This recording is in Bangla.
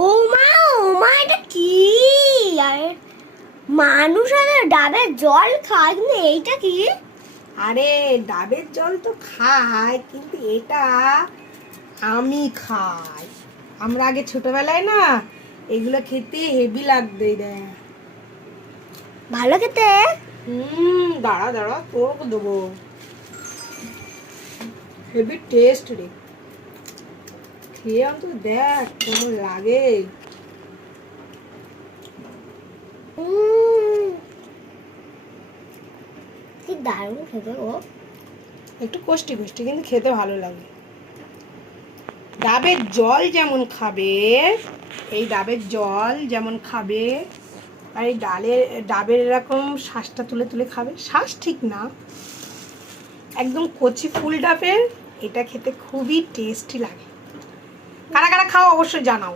ও মা, ও মা, এটা কি? আরে মানুষ আরে ডাবের জল খায় না, এইটা কি? আরে ডাবের জল তো খায়, কিন্তু এটা আমি খাই। আমরা আগে ছোটবেলায় না এগুলো খেতে হেভি লাগতো রে। ভালো খেতে। দাঁড়া দাঁড়া, তোকে দেবো। হেভি টেস্ট রে, খেয়ে অন্তত দেখ কেমন লাগে। উম, কি দারুণ খেতে গো। একটু কষ্টি কষ্টি, কিন্তু খেতে ভালো লাগে। ডাবের জল যেমন খাবে, এই ডাবের জল যেমন খাবে, আর এই ডাবের এরকম শ্বাসটা তুলে তুলে খাবে। শ্বাস ঠিক না, একদম কচি ফুল ডাবের এটা খেতে খুবই টেস্টি লাগে। কারা কারা খাও অবশ্যই জানাও।